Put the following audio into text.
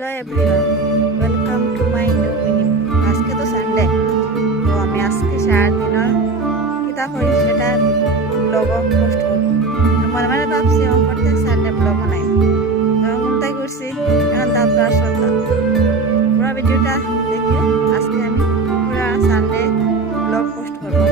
Hello everyone, welcome to my new mini. আজকে তো সানডে, তো আমি আজকে সারাদিনের কিতা করি সেটা ব্লগও পোস্ট করব। মনে মনে ভাবছি আমার প্রত্যেক সানডে ব্লগ বানাই, তখন কোনটাই করছি এখন দাঁত ব্রাশ করলাম। পুরো ভিডিওটা দেখিও, আজকে আমি পুরো সানডে ব্লগ পোস্ট করবো।